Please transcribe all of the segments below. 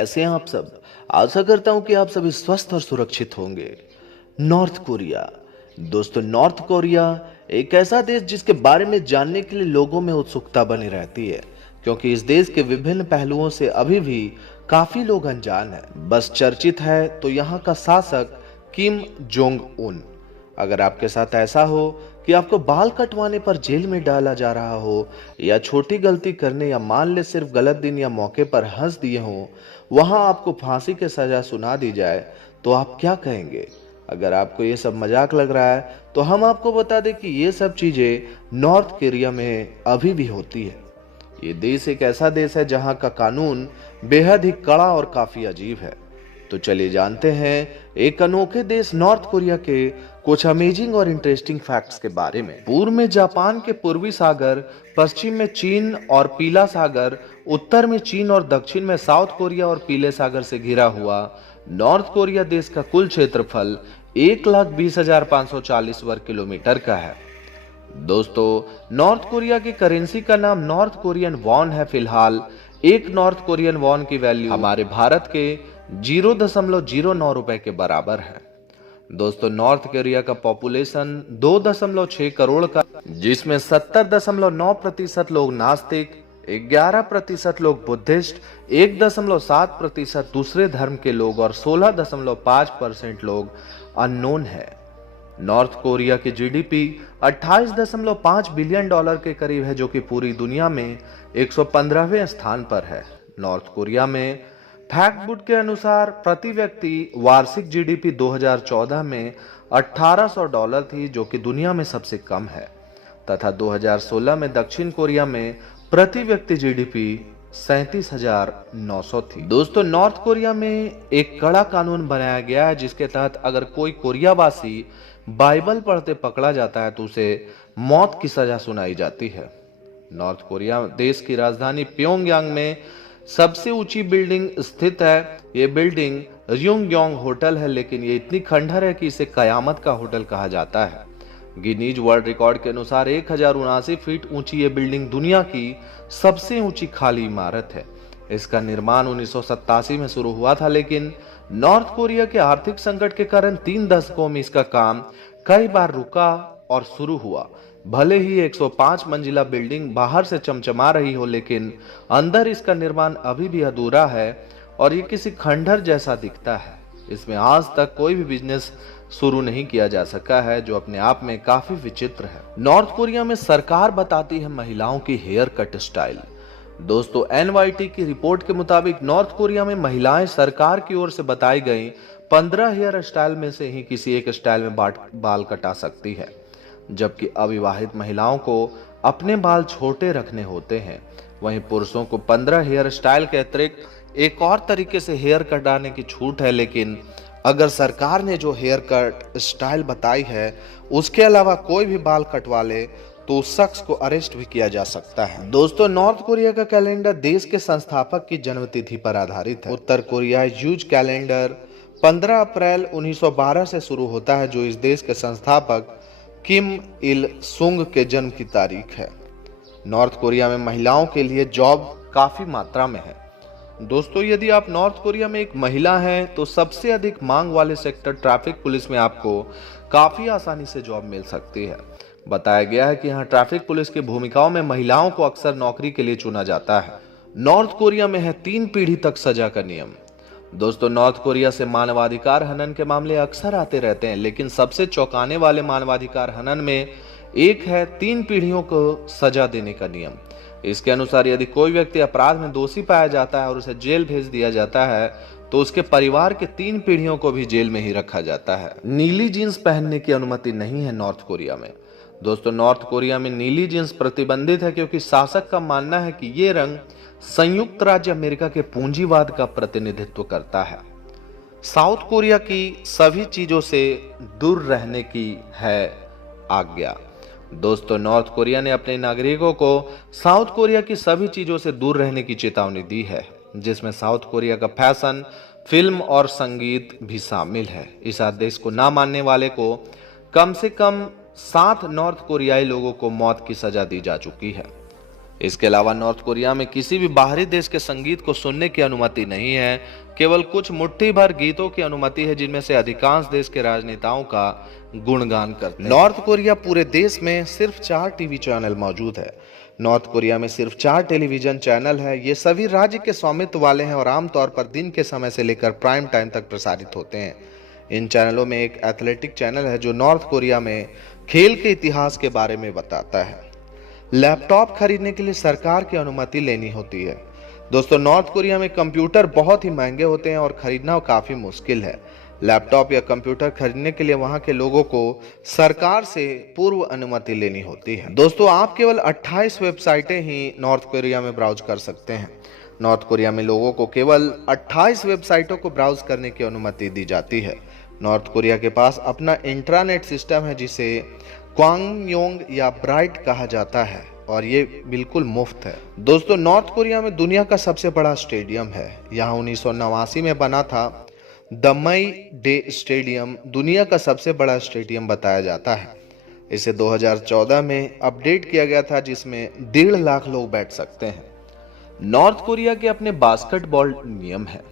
कैसे हैं आप सब। आशा करता हूं कि आप सभी स्वस्थ और सुरक्षित होंगे। North Korea. दोस्तों, नॉर्थ कोरिया एक ऐसा देश जिसके बारे में जानने के लिए लोगों में उत्सुकता बनी रहती है, क्योंकि इस देश के विभिन्न पहलुओं से अभी भी काफी लोग अनजान हैं। बस चर्चित है तो यहाँ का शासक किम जोंग उन। अगर आपके साथ ऐसा हो कि आपको बाल कटवाने पर जेल में डाला जा रहा हो, या छोटी गलती करने या मान ले सिर्फ गलत दिन या मौके पर हंस दिए हो, वहां आपको फांसी की सजा सुना दी जाए, तो आप क्या कहेंगे। अगर आपको ये सब मजाक लग रहा है तो हम आपको बता दें कि ये सब चीजें नॉर्थ कोरिया में अभी भी होती है। ये देश एक ऐसा देश है जहां का कानून बेहद ही कड़ा और काफी अजीब है। तो चलिए जानते हैं एक अनोखे देश नॉर्थ कोरिया के कुछ अमेजिंग और इंटरेस्टिंग फैक्ट्स के बारे में। पूर्व में जापान के पूर्वी सागर, पश्चिम में चीन और पीला सागर, उत्तर में चीन और दक्षिण में साउथ कोरिया और पीले सागर से घिरा हुआ नॉर्थ कोरिया देश का कुल क्षेत्रफल 1,20,540 वर्ग किलोमीटर का है। दोस्तों, नॉर्थ कोरिया की करेंसी का नाम नॉर्थ कोरियन वॉन है। फिलहाल एक नॉर्थ कोरियन वॉन की वैल्यू हमारे भारत के 0.09 रुपए के बराबर है। दोस्तों, नॉर्थ कोरिया का पॉपुलेशन 2.6 करोड़ का, जिसमें 70.9% लोग नास्तिक, 11% लोग बुद्धिस्ट, 1.7% दूसरे धर्म के लोग और 16.5% लोग अननोन है। नॉर्थ कोरिया की जीडीपी 28.5 बिलियन डॉलर के करीब है, जो कि पूरी दुनिया में 115वें स्थान पर है। नॉर्थ कोरिया में फैक्ट बुक के अनुसार प्रति व्यक्ति वार्षिक जीडीपी 2014 में $1800 थी, जो कि दुनिया में सबसे कम है, तथा 2016 में दक्षिण कोरिया में प्रति व्यक्ति जीडीपी 37,900 थी। दोस्तों, नॉर्थ कोरिया में एक कड़ा कानून बनाया गया है, जिसके तहत अगर कोई कोरियावासी बाइबल पढ़ते पकड़ा जाता है तो उसे मौत की सजा सुनाई जाती है। नॉर्थ कोरिया देश की राजधानी प्योंगयांग में सबसे ऊंची बिल्डिंग स्थित है। ये बिल्डिंग रियोंगयोंग होटल है, लेकिन ये इतनी खंडहर है कि इसे कयामत का होटल कहा जाता है। गिनीज वर्ल्ड रिकॉर्ड के अनुसार 1079 फीट ऊंची ये बिल्डिंग दुनिया की सबसे ऊंची खाली इमारत है। इसका निर्माण 1987 में शुरू हुआ था, लेकिन नॉर्थ कोरिया के आर्थिक संकट के कारण 3 दशकों में इसका काम कई बार रुका और शुरू हुआ। भले ही 105 मंजिला बिल्डिंग बाहर से चमचमा रही हो, लेकिन अंदर इसका निर्माण अभी भी अधूरा है और ये किसी खंडहर जैसा दिखता है। इसमें आज तक कोई भी बिजनेस शुरू नहीं किया जा सका है, जो अपने आप में काफी विचित्र है। नॉर्थ कोरिया में सरकार बताती है महिलाओं की हेयर कट स्टाइल। दोस्तों, एनवाईटी की रिपोर्ट के मुताबिक नॉर्थ कोरिया में महिलाएं सरकार की ओर से बताई गई 15 हेयर स्टाइल में से ही किसी एक स्टाइल में बाल कटा सकती है, जबकि अविवाहित महिलाओं को अपने बाल छोटे रखने होते हैं। वहीं पुरुषों को 15 हेयर स्टाइल के अतिरिक्त एक और तरीके से हेयर कटाने की छूट है, लेकिन अगर सरकार ने जो हेयर कट स्टाइल बताई है उसके अलावा कोई भी बाल कटवा ले तो उस शख्स को अरेस्ट भी किया जा सकता है। दोस्तों, नॉर्थ कोरिया का कैलेंडर देश के संस्थापक की जन्मतिथि पर आधारित है। उत्तर कोरिया यूज कैलेंडर 15 अप्रैल 1912 से शुरू होता है, जो इस देश के संस्थापक किम इल सुंग के जन्म की तारीख है। नॉर्थ कोरिया में महिलाओं के लिए जॉब काफी मात्रा में है। दोस्तों, यदि आप नॉर्थ कोरिया में एक महिला हैं तो सबसे अधिक मांग वाले सेक्टर ट्रैफिक पुलिस में आपको काफी आसानी से जॉब मिल सकती है। बताया गया है कि यहाँ ट्रैफिक पुलिस की भूमिकाओं में महिलाओं को अक्सर नौकरी के लिए चुना जाता है। नॉर्थ कोरिया में है 3 पीढ़ी तक सजा का नियम। दोस्तों, नॉर्थ कोरिया से मानवाधिकार हनन के मामले अक्सर आते रहते हैं, लेकिन सबसे चौंकाने वाले मानवाधिकार हनन में एक है 3 पीढ़ियों को सजा देने का नियम। इसके अनुसार यदि कोई व्यक्ति अपराध में दोषी पाया जाता है और उसे जेल भेज दिया जाता है तो उसके परिवार के 3 पीढ़ियों को भी जेल में ही रखा जाता है। नीली जींस पहनने की अनुमति नहीं है नॉर्थ कोरिया में। दोस्तों, नॉर्थ कोरिया में नीली जींस प्रतिबंधित है, क्योंकि शासक का मानना है कि ये रंग संयुक्त राज्य अमेरिका के पूंजीवाद का प्रतिनिधित्व करता है। साउथ कोरिया की सभी चीजों से दूर रहने की है आज्ञा। दोस्तों, नॉर्थ कोरिया ने अपने नागरिकों को साउथ कोरिया की सभी चीजों से दूर रहने की चेतावनी दी है, जिसमें साउथ कोरिया का फैशन, फिल्म और संगीत भी शामिल है। इस आदेश को ना मानने वाले को कम से कम 7 नॉर्थ कोरियाई लोगों को मौत की सजा दी जा चुकी है। इसके अलावा नॉर्थ कोरिया में किसी भी बाहरी देश के संगीत को सुनने की अनुमति नहीं है। केवल कुछ मुट्ठी भर गीतों की अनुमति है, जिनमें से अधिकांश देश के राजनेताओं का गुणगान करते हैं। नॉर्थ कोरिया पूरे देश में सिर्फ 4 टीवी चैनल मौजूद है। नॉर्थ कोरिया में सिर्फ 4 टेलीविजन चैनल है। ये सभी राज्य के स्वामित्व वाले हैं और आमतौर पर दिन के समय से लेकर प्राइम टाइम तक प्रसारित होते हैं। इन चैनलों में एक एथलेटिक चैनल है जो नॉर्थ कोरिया में खेल के इतिहास के बारे में बताता है। लैपटॉप खरीदने के लिए सरकार की अनुमति लेनी होती है। दोस्तों, नॉर्थ कोरिया में कंप्यूटर बहुत ही महंगे होते हैं और खरीदना काफी मुश्किल है। लैपटॉप या कंप्यूटर खरीदने के लिए वहां के लोगों को सरकार से पूर्व अनुमति लेनी होती है। दोस्तों, आप केवल 28 वेबसाइटें ही नॉर्थ कोरिया में ब्राउज कर सकते हैं। नॉर्थ कोरिया में लोगों को केवल 28 वेबसाइटों को ब्राउज करने की अनुमति दी जाती है। नॉर्थ कोरिया के पास अपना इंट्रानेट सिस्टम है जिसे क्वांगयोंग या ब्राइट कहा जाता है और ये बिल्कुल मुफ्त है। दोस्तों, नॉर्थ कोरिया में दुनिया का सबसे बड़ा स्टेडियम है। यहाँ 1989 में बना था दमई डे स्टेडियम दुनिया का सबसे बड़ा स्टेडियम बताया जाता है। इसे 2014 में अपडेट किया गया था, जिसमें 1.5 लाख लोग बैठ सकते हैं। नॉर्थ कोरिया के अपने बास्केटबॉल नियम है।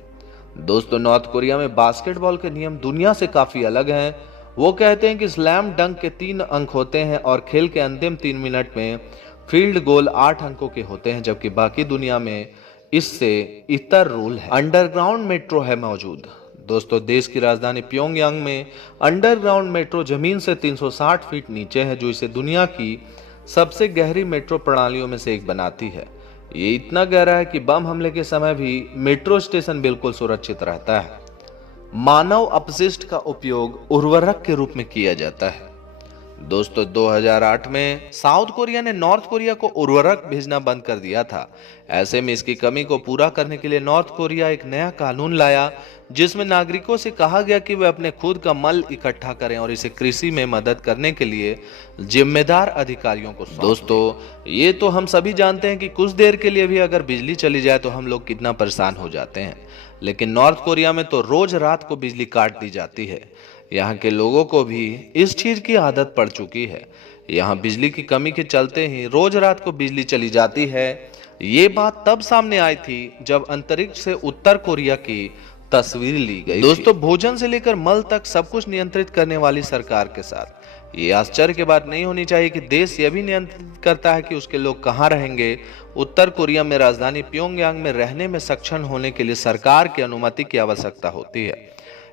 दोस्तों, नॉर्थ कोरिया में बास्केटबॉल के नियम दुनिया से काफी अलग हैं। वो कहते हैं कि स्लैम डंक के 3 अंक होते हैं और खेल के अंतिम 3 मिनट में फील्ड गोल 8 अंकों के होते हैं, जबकि बाकी दुनिया में इससे इतर रूल है। अंडरग्राउंड मेट्रो है मौजूद। दोस्तों, देश की राजधानी प्योंगयांग में अंडरग्राउंड मेट्रो जमीन से 360 फीट नीचे है, जो इसे दुनिया की सबसे गहरी मेट्रो प्रणालियों में से एक बनाती है। ये इतना गहरा है कि बम हमले के समय भी मेट्रो स्टेशन बिल्कुल सुरक्षित रहता है। मानव अपशिष्ट का उपयोग उर्वरक के रूप में किया जाता है। दोस्तों, 2008 में साउथ कोरिया ने नॉर्थ कोरिया को उर्वरक भेजना बंद कर दिया था। ऐसे में इसकी कमी को पूरा करने के लिए नॉर्थ कोरिया एक नया कानून लाया, जिसमें नागरिकों से कहा गया कि वे अपने खुद का मल इकट्ठा करें और इसे कृषि में मदद करने के लिए जिम्मेदार अधिकारियों को सौंपें। दोस्तों, ये तो हम सभी जानते हैं कि कुछ देर के लिए भी अगर बिजली चली जाए तो हम लोग कितना परेशान हो जाते हैं, लेकिन नॉर्थ कोरिया में तो रोज रात को बिजली काट दी जाती है। यहाँ के लोगों को भी इस चीज की आदत पड़ चुकी है। यहाँ बिजली की कमी के चलते ही रोज रात को बिजली चली जाती है। ये बात तब सामने आई थी जब अंतरिक्ष से उत्तर कोरिया की तस्वीर ली गई। दोस्तों, भोजन से लेकर मल तक सब कुछ नियंत्रित करने वाली सरकार के साथ ये आश्चर्य की बात नहीं होनी चाहिए कि देश यह भी नियंत्रित करता है कि उसके लोग कहाँ रहेंगे। उत्तर कोरिया में राजधानी प्योंगयांग में रहने में सक्षम होने के लिए सरकार की अनुमति की आवश्यकता होती है।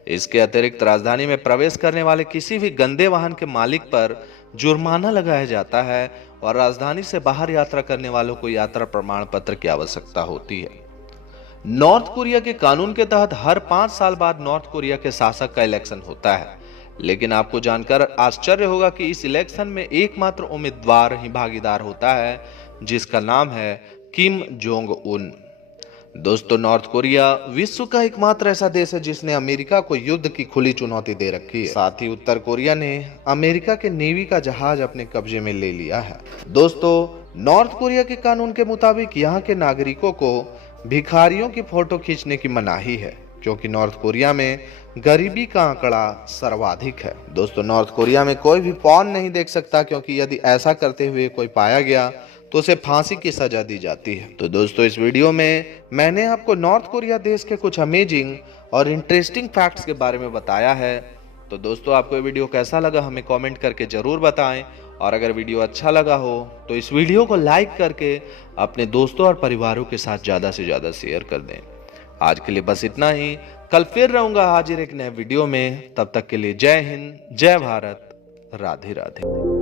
इसके अतिरिक्त राजधानी में प्रवेश करने वाले किसी भी गंदे वाहन के मालिक पर जुर्माना लगाया जाता है और राजधानी से बाहर यात्रा करने वालों को यात्रा प्रमाण पत्र की आवश्यकता होती है। नॉर्थ कोरिया के कानून के तहत हर 5 साल बाद नॉर्थ कोरिया के शासक का इलेक्शन होता है, लेकिन आपको जानकर आश्चर्य होगा कि इस इलेक्शन में एकमात्र उम्मीदवार ही भागीदार होता है, जिसका नाम है किम जोंग उन। दोस्तों, नॉर्थ कोरिया विश्व का एकमात्र ऐसा देश है जिसने अमेरिका को युद्ध की खुली चुनौती दे रखी है। साथ ही उत्तर कोरिया ने अमेरिका के नेवी का जहाज अपने कब्जे में ले लिया है। दोस्तों, नॉर्थ कोरिया के कानून के मुताबिक यहाँ के नागरिकों को भिखारियों की फोटो खींचने की मनाही है, क्योंकि नॉर्थ कोरिया में गरीबी का आंकड़ा सर्वाधिक है। दोस्तों, नॉर्थ कोरिया में कोई भी पॉर्न नहीं देख सकता, क्योंकि यदि ऐसा करते हुए कोई पाया गया तो उसे फांसी की सजा दी जाती है। तो दोस्तों, इस वीडियो में मैंने आपको नॉर्थ कोरिया देश के कुछ अमेजिंग और इंटरेस्टिंग फैक्ट्स के बारे में बताया है। तो दोस्तों, आपको ये वीडियो कैसा लगा हमें कमेंट करके जरूर बताएं, और अगर वीडियो अच्छा लगा हो तो इस वीडियो को लाइक करके अपने दोस्तों और परिवारों के साथ ज़्यादा से ज़्यादा शेयर कर दें। आज के लिए बस इतना ही। कल फिर रहूंगा हाजिर एक नए वीडियो में। तब तक के लिए जय हिंद, जय भारत, राधे राधे।